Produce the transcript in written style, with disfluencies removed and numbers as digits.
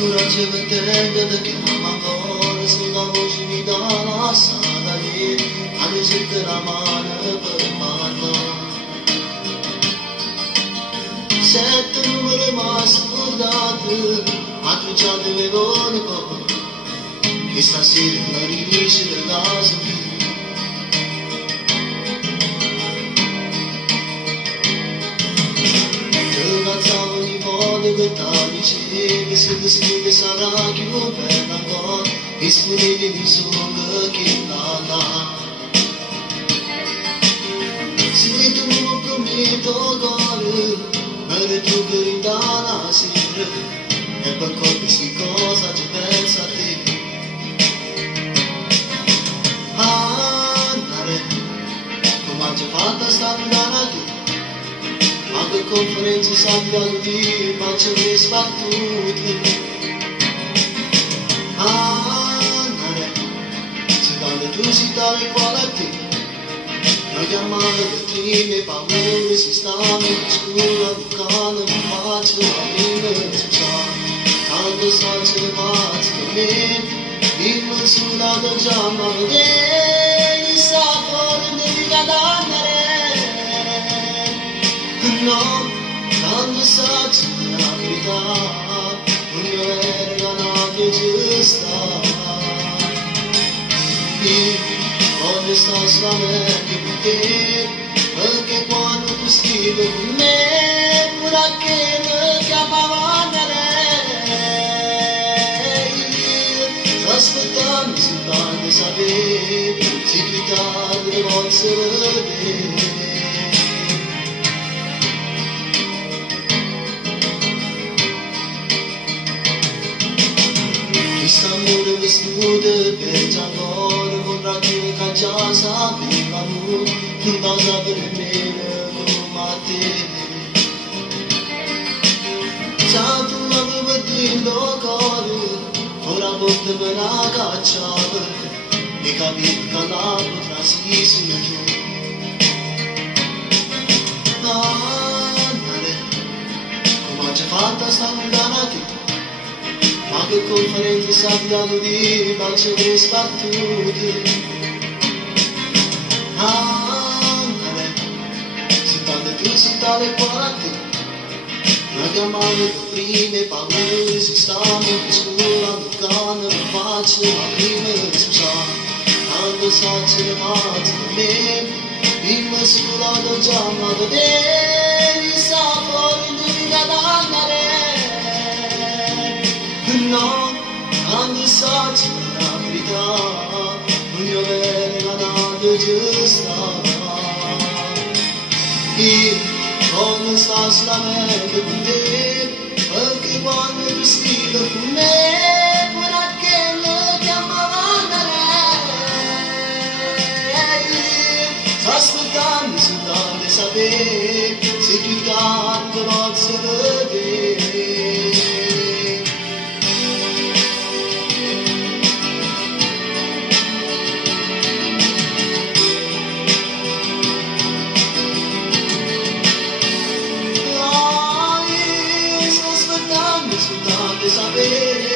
Coragem tenga de que mamangor Suda hoje me dá na sada ye Hane zikra mana parmana Set numar mas mudad Atu chad me gon ko Isa sirf narish lazmi Sıkı sana gibi ben anlar İsmini nizunga kinana Situ kumito garu Mere tu grindana sir E per qualsiasi cosa ci pensa te Andare Come ha già fatto sta andare tu Anche conferenze sanno di ma c'è le sbattute Andare Se quando tu si tale quale te Non chiamare le prime paure Si stanno in scura bucando Mi faccio la prima sociale Tanto salce le pazze per me Dimmi sulla da giamma Vedere il sapore di andare No, quando saci la verità, non io era la più giusta. E quando sto solamente con te, perché quando tu scrivi con me, pure che mi chiamava lei. Sto aspettando soltanto sapere, se più tardi posso vedere. Istanbul văzute pe geamor Vorba că ca sapeva nu În baza vermelă cum a te Ceatu mă vădind o coră Ora botte băna ca ceavă E capit ca la putra si sună tu Andare Cum a ce fatta sta undana te Ma che conferenze sappiano di baciare sbattute Andare Se tante tu si tale quante Non chiamare le prime paure Si stanno in scuola Bucando le facce Ma prima scusa Quando sace le mazze per me Dimmi sulla da giamma Vedere il sapore di andare No, quando saci la verità, non io era la più giusta. E quando sto solamente con te, perché quando tu scrivi con me, pure che lo chiamavano lei. Sto aspettando soltanto sapere se più tardi posso vedere. Saber